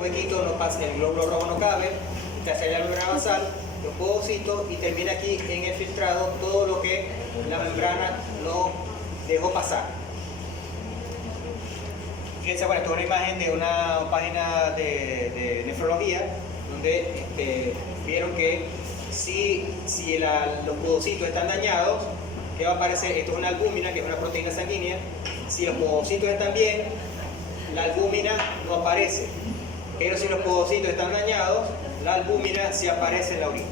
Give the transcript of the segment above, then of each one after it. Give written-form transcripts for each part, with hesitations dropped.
huequito no pasa, el glóbulo rojo no cabe, se hace la membrana basal, los podocitos y termina aquí en el filtrado todo lo que la membrana no dejó pasar. Fíjense, bueno, esto es una imagen de una página de nefrología donde vieron que si los podocitos están dañados, ¿qué va a aparecer? Esto es una albúmina, que es una proteína sanguínea. Si los podocitos están bien, la albúmina no aparece. Pero si los podocitos están dañados, la albúmina sí aparece en la orina.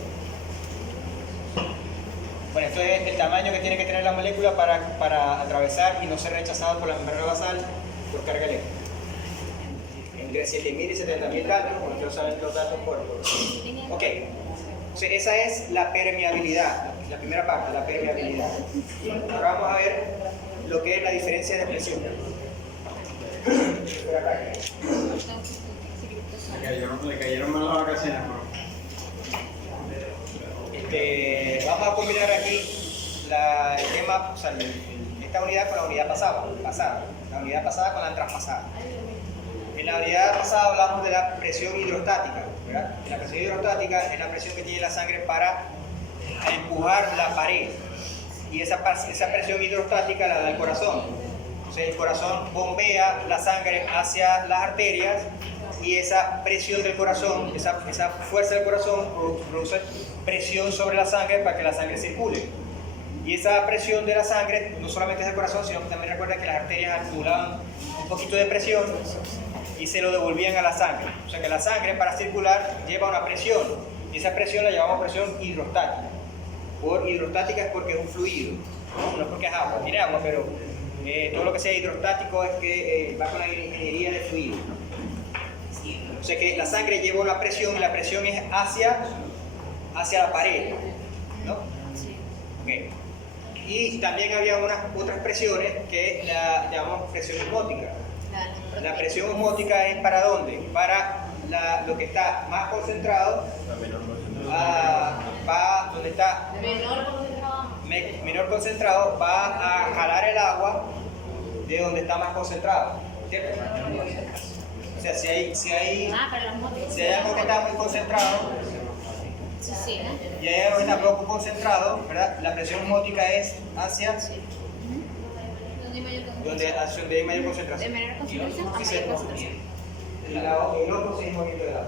Bueno, esto es el tamaño que tiene que tener la molécula para atravesar y no ser rechazado por la membrana basal por carga eléctrica. Entre 7.000 y 70.000 datos, como ustedes saben los datos por... Ok, entonces esa es la permeabilidad, la primera parte, la permeabilidad. Ahora vamos a ver lo que es la diferencia de presión. Le cayeron mal las vacaciones, bro. Vamos a combinar aquí el tema, o sea, esta unidad con la unidad pasada, la unidad pasada con la traspasada. En la unidad pasada hablamos de la presión hidrostática, ¿verdad? La presión hidrostática es la presión que tiene la sangre para empujar la pared, y esa presión hidrostática la da el corazón. Entonces el corazón bombea la sangre hacia las arterias y esa presión del corazón, esa fuerza del corazón produce presión sobre la sangre para que la sangre circule. Y esa presión de la sangre no solamente es del corazón, sino que también recuerda que las arterias acumulaban un poquito de presión y se lo devolvían a la sangre. O sea que la sangre para circular lleva una presión y esa presión la llamamos presión hidrostática. Por hidrostática es porque es un fluido, no es porque es agua, tiene agua, pero todo lo que sea hidrostático es que va con la ingeniería de fluido. O sea que la sangre lleva una presión y la presión es hacia la pared, ¿no? Okay. Y también había unas otras presiones que la llamamos presión osmótica. La presión osmótica es ¿para dónde? Para lo que está más concentrado, va donde está menor concentrado, va a jalar el agua de donde está más concentrado, ¿cierto? O sea, si hay algo que está muy concentrado y hay algo que está poco concentrado, ¿verdad? La presión osmótica es hacia donde hay mayor concentración. De menor concentración a mayor concentración. El otro sí es movimiento del agua.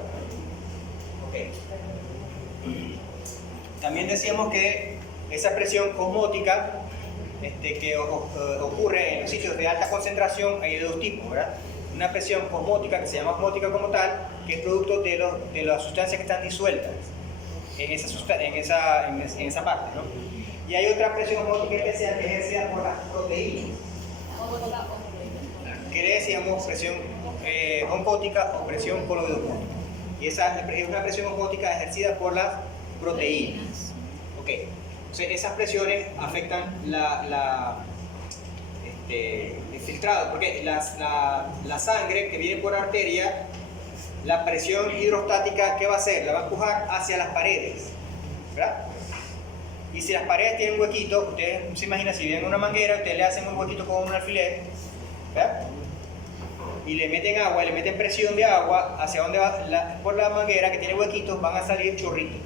Okay. También decíamos que esa presión osmótica que ocurre en los sitios de alta concentración hay de dos tipos, ¿verdad? Una presión osmótica que se llama osmótica como tal, que es producto de las sustancias que están disueltas en esa parte, ¿no? Y hay otra presión osmótica especial que es ejercida por las proteínas, que le decíamos presión osmótica o presión coloidosmótica. Y esa es una presión osmótica ejercida por las proteínas. Okay. Entonces, esas presiones afectan el filtrado, porque la sangre que viene por arteria, la presión hidrostática, ¿qué va a hacer? La va a empujar hacia las paredes, ¿verdad? Y si las paredes tienen huequitos, ustedes se imaginan, si vienen una manguera, ustedes le hacen un huequito con un alfiler, ¿verdad? Y le meten agua, le meten presión de agua hacia donde va, por la manguera que tiene huequitos van a salir chorritos,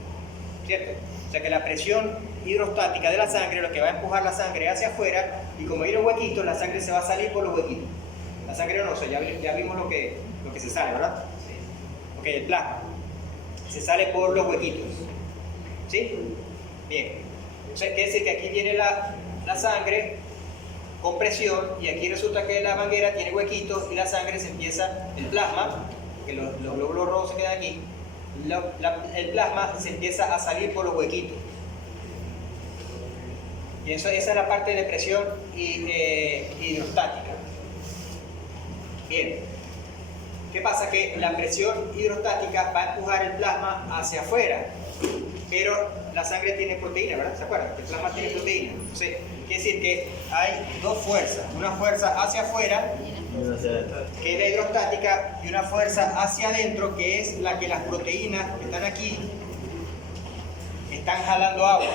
¿cierto? O sea que la presión hidrostática de la sangre, lo que va a empujar la sangre hacia afuera, y como hay los huequitos, la sangre se va a salir por los huequitos. La sangre no, o sea, ya vimos lo que se sale, ¿verdad? Ok, el plasma se sale por los huequitos, ¿sí? Bien, o sea, quiere decir que aquí viene la sangre con presión y aquí resulta que la manguera tiene huequitos y la sangre se empieza, el plasma, que los glóbulos rojos se quedan aquí, el plasma se empieza a salir por los huequitos. Y esa es la parte de presión hidrostática. Bien, ¿qué pasa? Que la presión hidrostática va a empujar el plasma hacia afuera, pero la sangre tiene proteína, ¿verdad? ¿Se acuerdan? El plasma tiene proteína. Entonces, quiere decir que hay dos fuerzas, una fuerza hacia afuera, que es la hidrostática, y una fuerza hacia adentro, que es la que las proteínas que están aquí están jalando agua.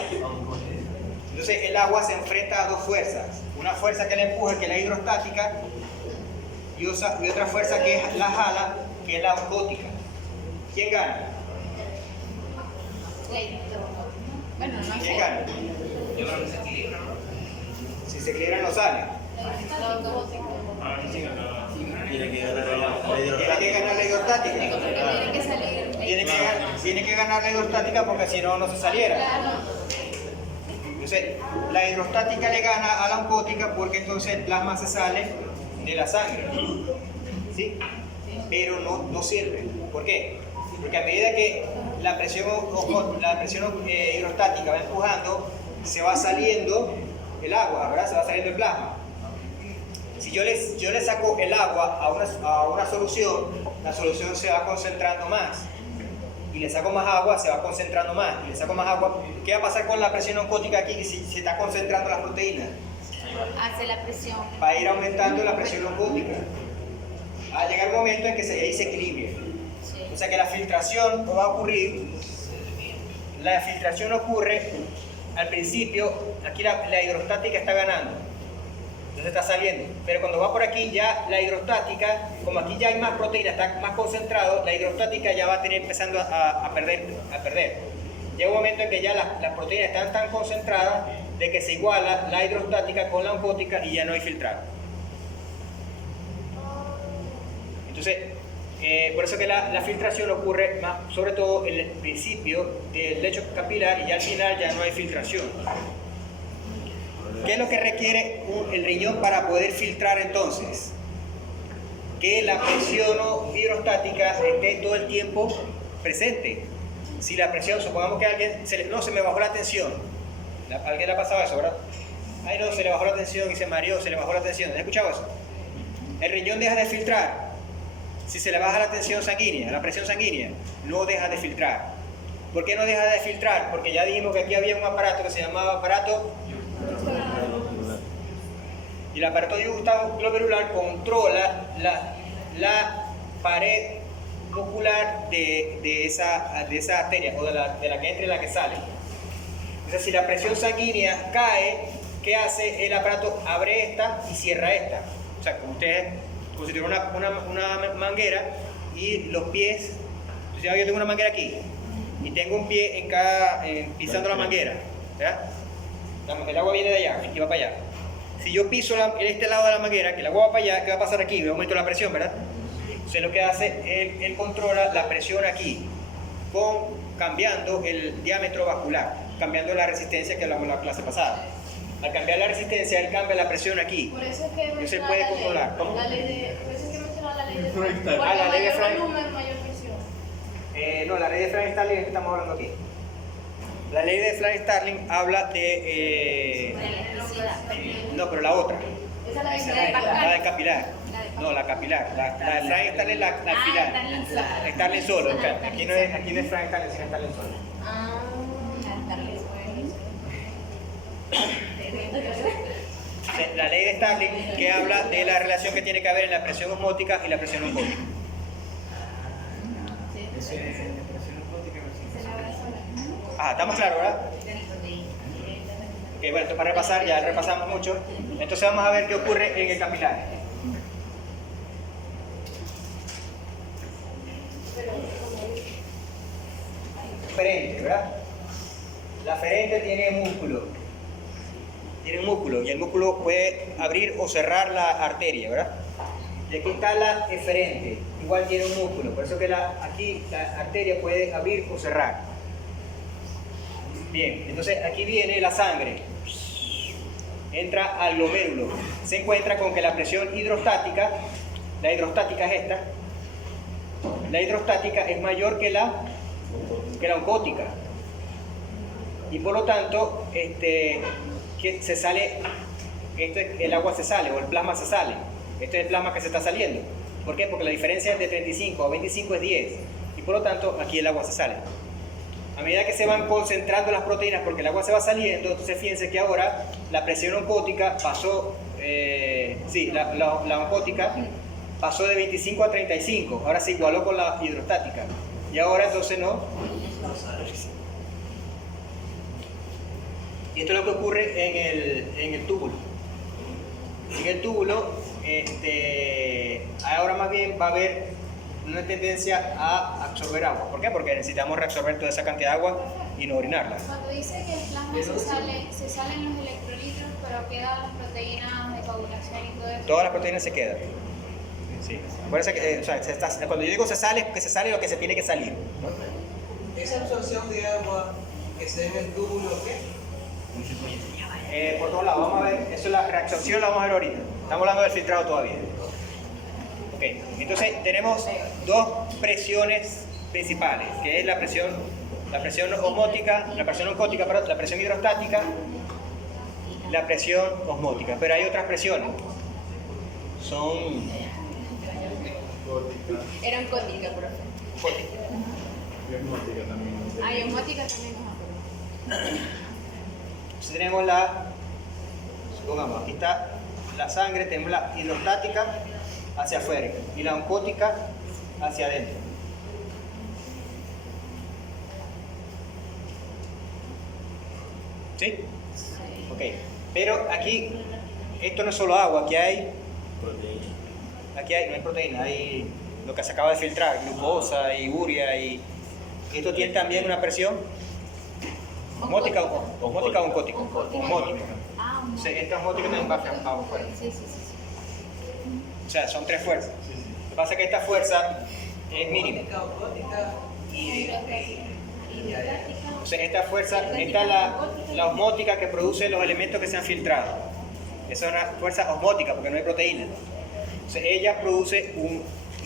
Entonces el agua se enfrenta a dos fuerzas, una fuerza que la empuja, que es la hidrostática, y otra fuerza que la jala, que la oncótica. ¿Quién gana? Bueno, no ¿Quién sé. gana? Yo creo que se equilibra, ¿no? Si se equilibran no sale. Tiene que ganar la Tiene que ganar la hidrostática. Tiene que salir. Tiene que ganar la hidrostática porque si no, no se saliera. Entonces, la hidrostática le gana a la oncótica porque entonces el plasma se sale de la sangre. ¿Sí? Pero no sirve. ¿Por qué? Porque a medida que la presión hidrostática va empujando, se va saliendo el agua, ¿verdad? Se va saliendo el plasma. Si yo le saco el agua a una solución, la solución se va concentrando más. Y le saco más agua, se va concentrando más. Y le saco más agua. ¿Qué va a pasar con la presión oncótica aquí si se está concentrando las proteínas? Hace la presión. Va a ir aumentando la presión oncótica. Va a llegar un momento en que ahí se equilibre. Sí. O sea que la filtración no va a ocurrir. La filtración ocurre al principio, aquí la hidrostática está ganando. Entonces está saliendo. Pero cuando va por aquí ya la hidrostática, como aquí ya hay más proteína, está más concentrado, la hidrostática ya va a tener empezando a perder. Llega un momento en que ya las proteínas están tan concentradas de que se iguala la hidrostática con la oncótica y ya no hay filtrado. Entonces, por eso que la filtración ocurre más, sobre todo en el principio del lecho capilar y ya al final ya no hay filtración. ¿Qué es lo que requiere el riñón para poder filtrar entonces? Que la presión hidrostática esté todo el tiempo presente. Si la presión, supongamos que a alguien se me bajó la tensión, ¿a alguien le ha pasado eso, verdad? Ay no, se le bajó la tensión y se mareó, se le bajó la tensión, ¿has escuchado eso? El riñón deja de filtrar. Si se le baja la tensión sanguínea, la presión sanguínea, no deja de filtrar. ¿Por qué no deja de filtrar? Porque ya dijimos que aquí había un aparato que se llamaba aparato. Y el aparato glomerular controla la pared muscular de esa arteria o de la que entra y la que sale. Entonces, si la presión sanguínea cae, ¿qué hace el aparato? Abre esta y cierra esta. O sea, como si tuviera una manguera y los pies. Entonces, yo tengo una manguera aquí y tengo un pie en cada pisando la manguera, ¿verdad? El agua viene de allá y va para allá. Si yo piso en este lado de la manguera, que el agua va para allá, ¿qué va a pasar aquí? Me aumento la presión, ¿verdad? Entonces lo que hace, él controla la presión aquí, cambiando el diámetro vascular, cambiando la resistencia que hablamos en la clase pasada. Al cambiar la resistencia, él cambia la presión aquí. Por eso es que Y se puede controlar. ¿Cómo? por eso es que mencionaba la ley de Frank. Frank. Ah, la ley de Mayor Frank. volumen, mayor presión. No, la ley de Frank-Starling es que estamos hablando aquí. La ley de Frank-Starling habla de... no, pero la otra. Esa es la Esa de es La de capilar. No, la capilar. La de Frank-Starling es la capilar. Starling solo. Aquí no es Frank-Starling, sino Starling solo. Ah, La ley de Starling que habla de la relación que tiene que haber en la presión osmótica y la presión oncótica. Estamos claros, ¿verdad? Ok, bueno, esto para repasar, ya repasamos mucho. Entonces vamos a ver qué ocurre en el capilar. Ferente, ¿verdad? La ferente tiene músculo. Tiene un músculo y el músculo puede abrir o cerrar la arteria, ¿verdad? Y aquí está la eferente, igual tiene un músculo, por eso que aquí la arteria puede abrir o cerrar. Bien, entonces aquí viene la sangre, entra al glomérulo, se encuentra con que la presión hidrostática, la hidrostática es esta, la hidrostática es mayor que la oncótica. Y por lo tanto, que se sale, el agua se sale o el plasma se sale. Este es el plasma que se está saliendo. ¿Por qué? Porque la diferencia de 35 a 25 es 10. Y por lo tanto, aquí el agua se sale. A medida que se van concentrando las proteínas, porque el agua se va saliendo, entonces fíjense que ahora la presión oncótica pasó, la oncótica pasó de 25 a 35. Ahora se igualó con la hidrostática. Y ahora entonces no. Y esto es lo que ocurre en el túbulo. En el túbulo, ahora más bien va a haber una tendencia a absorber agua. ¿Por qué? Porque necesitamos reabsorber toda esa cantidad de agua y no orinarla. Cuando dice que el plasma se salen los electrolitos, pero quedan las proteínas de coagulación y todo eso. Todas las proteínas se quedan. Sí. Acuérdense que, o sea, cuando yo digo se sale, es que se sale lo que se tiene que salir, ¿no? Esa absorción de agua que se da en el túbulo, ¿qué? Por todos lados, vamos a ver, eso es la reabsorción, la vamos a ver ahorita. Estamos hablando del filtrado todavía. Ok, entonces tenemos dos presiones principales, que es la presión osmótica, la presión oncótica, perdón, la presión hidrostática, la presión osmótica. Pero hay otras presiones. Son Era oncótica, profe. Ah, y osmótica también nos acuerdo. Entonces tenemos supongamos, aquí está la sangre, tenemos la hidrostática hacia afuera y la oncótica hacia adentro. ¿Sí? Sí. Ok. Pero aquí, esto no es solo agua, aquí hay, no hay proteína, hay lo que se acaba de filtrar, glucosa y urea y esto tiene también una presión osmótica o oncótica. Osmótica. Ah, O sea, esta osmótica también va afuera. Sí. O sea, son tres fuerzas. Lo que pasa es que esta fuerza es mínima. Osmótica y O sea, esta fuerza, esta es la osmótica que produce los elementos que se han filtrado. Esa es una fuerza osmótica porque no hay proteína. O sea, ella produce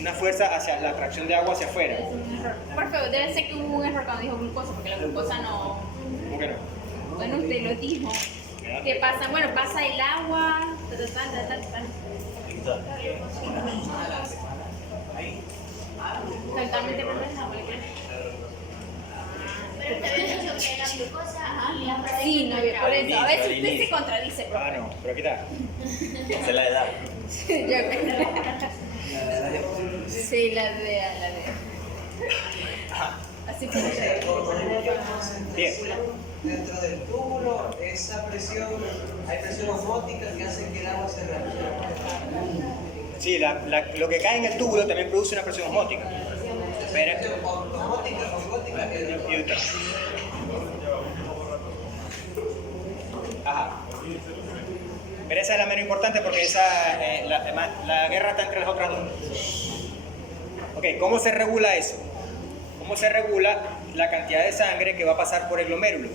una fuerza hacia la atracción de agua hacia afuera. Es un error. Profe, debe ser que hubo un error cuando dijo glucosa, porque la glucosa no. ¿Cómo que no? Bueno, usted lo dijo. ¿Qué pasa? Bueno, pasa el agua. Totalmente perfecta la molécula. Pero te había dicho que la glucosa y la Sí, no, por eso. A veces usted inicio. se contradice, Ah, profe. no, pero aquí está. esa es la edad. Sí, la DEA. Así que Bien. Dentro del túbulo, esa presión, hay presión osmótica que hace que el agua se reabsorba. Sí, lo que cae en el túbulo también produce una presión osmótica. Pero, Osmótica, ajá. Pero esa es la menos importante porque esa, la guerra está entre las otras dos. Ok, ¿cómo se regula eso? ¿Cómo se regula la cantidad de sangre que va a pasar por el glomérulo?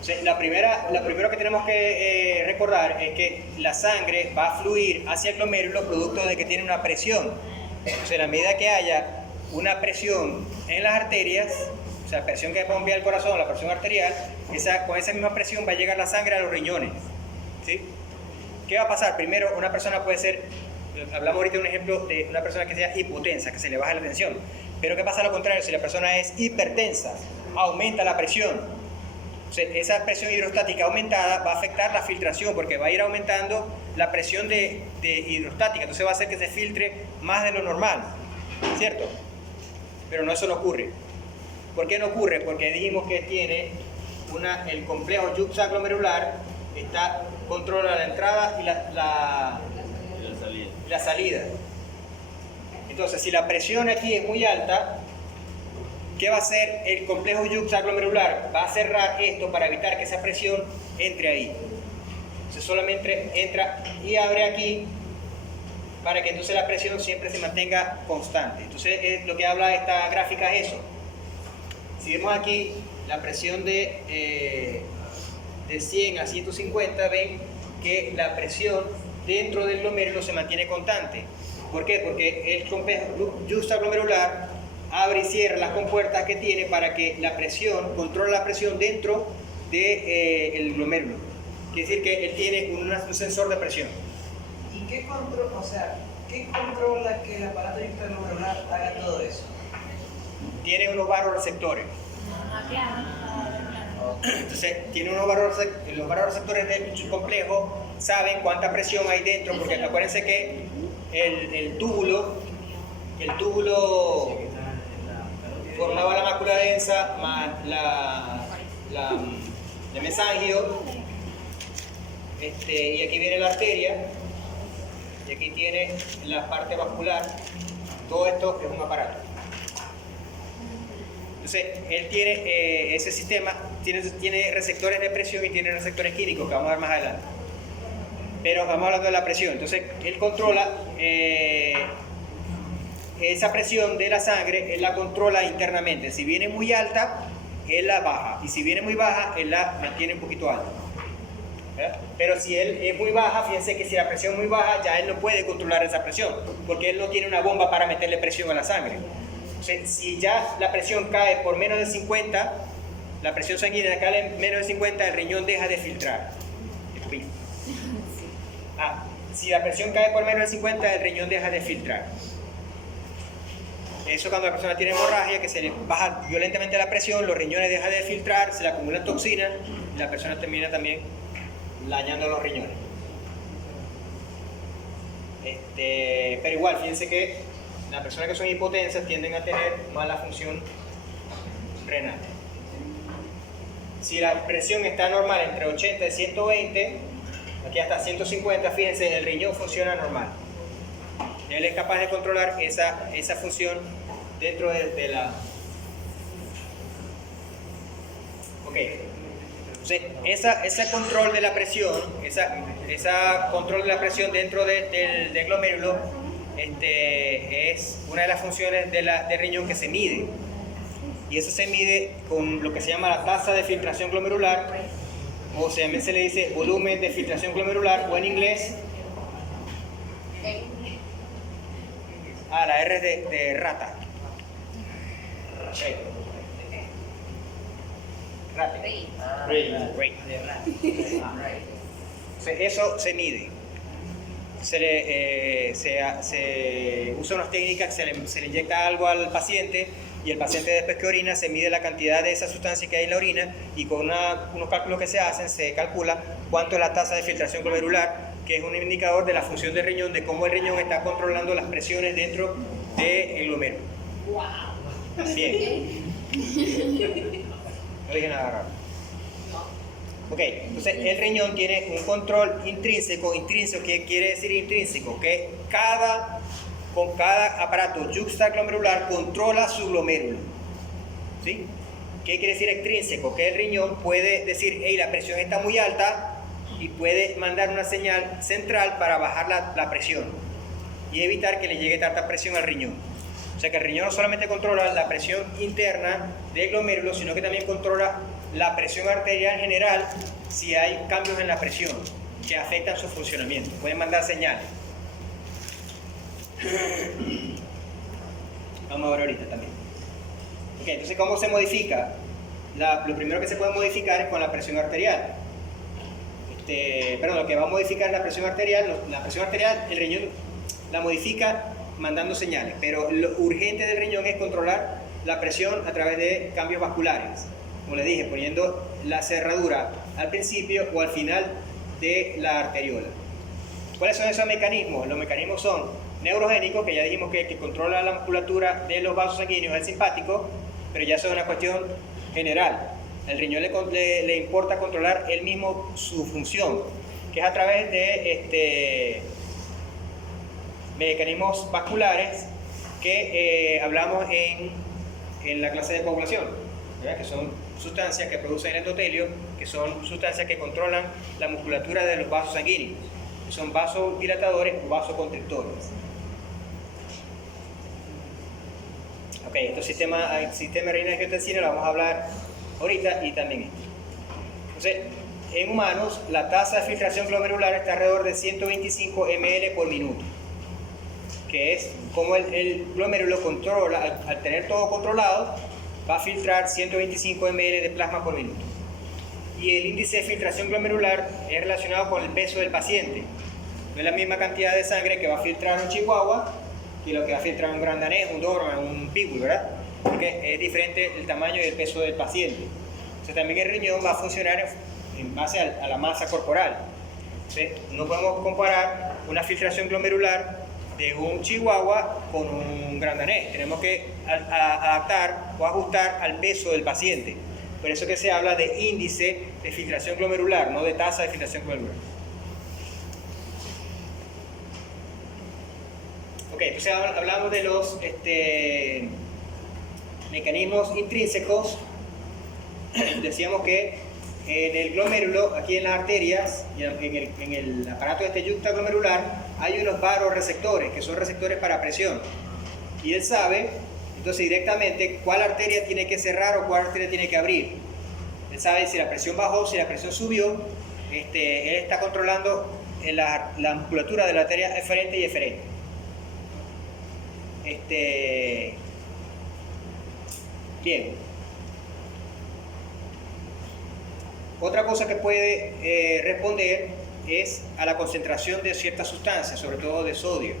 O sea, lo primero que tenemos que recordar es que la sangre va a fluir hacia el glomérulo producto de que tiene una presión. O sea, a medida que haya una presión en las arterias, o sea, presión que bombea el corazón, la presión arterial, con esa misma presión va a llegar la sangre a los riñones. ¿Sí? ¿Qué va a pasar? Primero, una persona puede ser, hablamos ahorita de un ejemplo de una persona que sea hipotensa, que se le baja la tensión. Pero ¿qué pasa a lo contrario? Si la persona es hipertensa, aumenta la presión. O sea, esa presión hidrostática aumentada va a afectar la filtración porque va a ir aumentando la presión de hidrostática. Entonces va a hacer que se filtre más de lo normal, ¿cierto? Pero no, eso no ocurre. ¿Por qué no ocurre? Porque dijimos que tiene el complejo juxtaglomerular controla la entrada y la salida. Entonces, si la presión aquí es muy alta, ¿qué va a hacer el complejo juxtaglomerular? Va a cerrar esto para evitar que esa presión entre ahí. Entonces solamente entra y abre aquí para que entonces la presión siempre se mantenga constante. Entonces lo que habla esta gráfica es eso. Si vemos aquí la presión de 100 a 150, ven que la presión dentro del glomérulo se mantiene constante. ¿Por qué? Porque el complejo juxtaglomerular abre y cierra las compuertas que tiene para que la presión, controle la presión dentro del glomérulo. Quiere decir que él tiene un sensor de presión. ¿Y qué controla que el aparato juxtaglomerular haga todo eso? Tiene unos barroreceptores. Entonces, tiene los barroreceptores del complejo saben cuánta presión hay dentro, porque acuérdense que el túbulo formaba la mácula densa más el mesangio, y aquí viene la arteria, y aquí tiene la parte vascular, Todo esto es un aparato. Entonces, él tiene ese sistema, tiene receptores de presión y tiene receptores químicos que vamos a ver más adelante. Pero vamos hablando de la presión. Entonces, él controla esa presión de la sangre, él la controla internamente. Si viene muy alta, él la baja. Y si viene muy baja, él la mantiene un poquito alta. ¿Verdad? Pero si él es muy baja, fíjense que si la presión es muy baja, ya él no puede controlar esa presión, porque él no tiene una bomba para meterle presión a la sangre. Entonces, si ya la presión cae por menos de 50, la presión sanguínea cae en menos de 50, el riñón deja de filtrar. Si la presión cae por menos de 50, el riñón deja de filtrar. Eso cuando la persona tiene hemorragia, que se le baja violentamente la presión, los riñones dejan de filtrar, se le acumulan toxinas y la persona termina también dañando los riñones. Pero igual, fíjense que las personas que son hipotensas tienden a tener mala función renal. Si la presión está normal entre 80 y 120, aquí hasta 150, fíjense, el riñón funciona normal. Él es capaz de controlar esa función dentro de la... Ok. Entonces, ese control de la presión, esa control de la presión dentro del glomérulo, es una de las funciones del riñón que se mide. Y eso se mide con lo que se llama la tasa de filtración glomerular, o también se le dice volumen de filtración glomerular, o en inglés, la R es de rata. Eso se mide. Se usa unas técnicas, se le inyecta algo al paciente y el paciente después que orina se mide la cantidad de esa sustancia que hay en la orina y con unos cálculos que se hacen se calcula cuánto es la tasa de filtración glomerular, que es un indicador de la función del riñón, de cómo el riñón está controlando las presiones dentro del glomérulo. ¡Wow! Bien. No dije nada raro. Ok, entonces el riñón tiene un control intrínseco. ¿Qué quiere decir intrínseco? Que con cada aparato juxtaglomerular controla su glomérulo. ¿Sí? ¿Qué quiere decir extrínseco? Que el riñón puede decir, hey, la presión está muy alta, y puede mandar una señal central para bajar la presión y evitar que le llegue tanta presión al riñón. O sea que el riñón no solamente controla la presión interna del glomérulo, sino que también controla la presión arterial general si hay cambios en la presión que afectan su funcionamiento. Pueden mandar señales. Vamos a ver ahorita también. Ok, entonces, ¿cómo se modifica? Lo primero que se puede modificar es con la presión arterial. Lo que va a modificar la presión arterial, el riñón la modifica mandando señales, pero lo urgente del riñón es controlar la presión a través de cambios vasculares. Como les dije, poniendo la cerradura al principio o al final de la arteriola. ¿Cuáles son esos mecanismos? Los mecanismos son neurogénicos, que ya dijimos que controla la musculatura de los vasos sanguíneos, el simpático, pero ya eso es una cuestión general. Al riñón le importa controlar él mismo su función, que es a través de mecanismos vasculares que hablamos en la clase de coagulación, ¿verdad? Que son sustancias que producen el endotelio, que son sustancias que controlan la musculatura de los vasos sanguíneos, que son vasodilatadores o vasoconstrictores. Ok, estos sistema renina y angiotensina lo vamos a hablar ahorita y también esto. Entonces, en humanos, la tasa de filtración glomerular está alrededor de 125 ml por minuto, que es como el glomérulo controla, al tener todo controlado, va a filtrar 125 ml de plasma por minuto. Y el índice de filtración glomerular es relacionado con el peso del paciente. No es la misma cantidad de sangre que va a filtrar un chihuahua que lo que va a filtrar un gran danés, un doberman, un pitbull, ¿verdad? Porque es diferente el tamaño y el peso del paciente. Entonces también el riñón va a funcionar en base a la masa corporal. Entonces, no podemos comparar una filtración glomerular de un chihuahua con un gran danés. Tenemos que adaptar o ajustar al peso del paciente. Por eso que se habla de índice de filtración glomerular, no de tasa de filtración glomerular. Ok, Ok, entonces hablamos de los mecanismos intrínsecos. Decíamos que en el glomérulo, aquí en las arterias, y en el aparato yuxtaglomerular, hay unos varoreceptores, que son receptores para presión. Y él sabe, entonces directamente, cuál arteria tiene que cerrar o cuál arteria tiene que abrir. Él sabe si la presión bajó, si la presión subió. Él está controlando la musculatura de la arteria eferente y eferente. Bien. Otra cosa que puede responder es a la concentración de ciertas sustancias, sobre todo de sodio.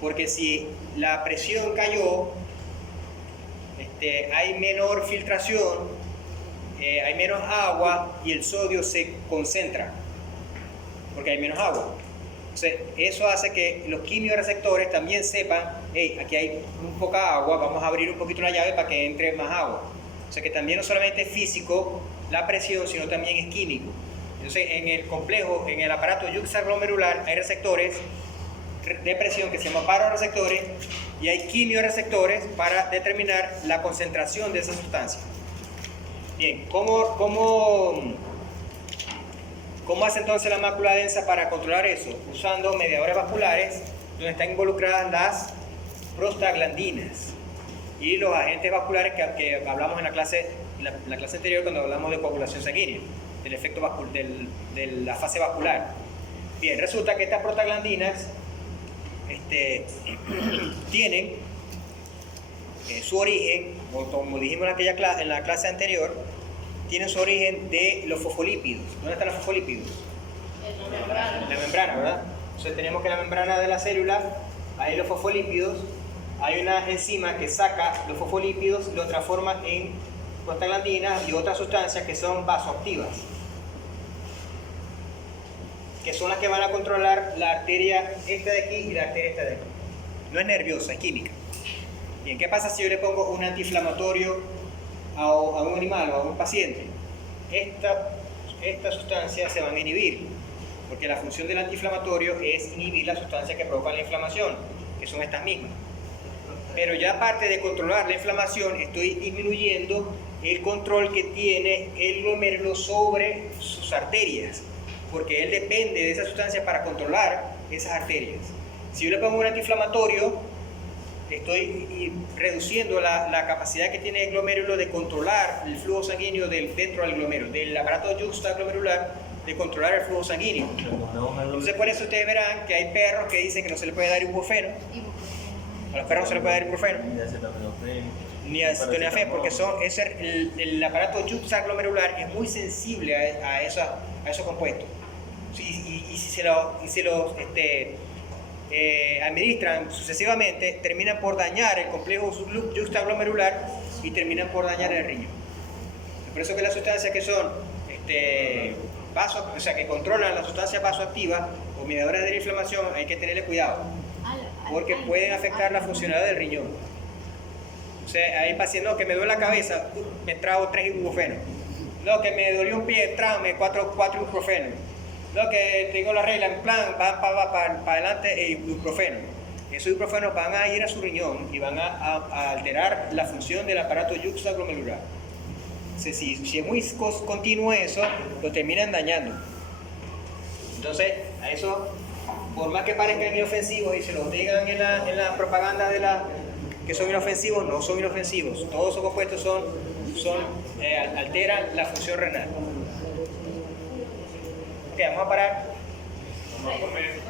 Porque si la presión cayó, hay menor filtración, hay menos agua y el sodio se concentra, porque hay menos agua. Entonces, eso hace que los quimiorreceptores también sepan, hey, aquí hay poca agua, vamos a abrir un poquito la llave para que entre más agua. O sea que también no solamente es físico la presión, sino también es químico. Entonces, en el complejo, en el aparato yuxtaglomerular, hay receptores de presión que se llaman varoreceptores y hay quimiorreceptores para determinar la concentración de esa sustancia. Bien, ¿cómo hace entonces la mácula densa para controlar eso? Usando mediadores vasculares donde están involucradas las prostaglandinas y los agentes vasculares que hablamos en la clase anterior cuando hablamos de coagulación sanguínea, del efecto de la fase vascular. Bien, resulta que estas prostaglandinas tienen su origen, como dijimos en la clase anterior, tienen su origen de los fosfolípidos. ¿Dónde están los fosfolípidos? En la membrana, ¿verdad? Entonces tenemos que en la membrana de la célula hay los fosfolípidos, hay una enzima que saca los fosfolípidos y los transforma en prostaglandinas y otras sustancias que son vasoactivas, que son las que van a controlar la arteria esta de aquí y la arteria esta de aquí. No es nerviosa, es química. Bien, ¿qué pasa si yo le pongo un antiinflamatorio a un animal o a un paciente? Estas sustancias se van a inhibir, porque la función del antiinflamatorio es inhibir las sustancias que provocan la inflamación, que son estas mismas. Pero ya aparte de controlar la inflamación, estoy disminuyendo el control que tiene el glomérulo sobre sus arterias, porque él depende de esas sustancias para controlar esas arterias. Si yo le pongo un antiinflamatorio, estoy reduciendo la capacidad que tiene el glomérulo de controlar el flujo sanguíneo dentro del glomérulo, del aparato yuxtaglomerular, de controlar el flujo sanguíneo. Entonces por eso ustedes verán que hay perros que dicen que no se le puede dar ibuprofeno. A los perros no se les puede dar ibuprofeno, ni acetaminofén, porque el aparato yuxtaglomerular es muy sensible a esos compuestos. Y si se los administran sucesivamente, terminan por dañar el complejo yuxtaglomerular y terminan por dañar el riñón. Por eso que las sustancias que son que controlan las sustancias vasoactivas o mediadoras de la inflamación, hay que tenerle cuidado, porque pueden afectar la funcionalidad del riñón. O sea, hay pacientes que me duele la cabeza, me trago 3 ibuprofenos. Lo que me dolió un pie, trágame 4 ibuprofenos. Lo que tengo la regla en plan, va para adelante el ibuprofeno. Esos ibuprofenos van a ir a su riñón y van a alterar la función del aparato yuxtaglomerular. O sea, si es muy continuo eso, lo terminan dañando. Entonces, a eso, por más que parezcan inofensivos y se los digan en la propaganda que son inofensivos, no son inofensivos. Todos esos compuestos alteran la función renal. Ok, vamos a parar. Vamos a comer.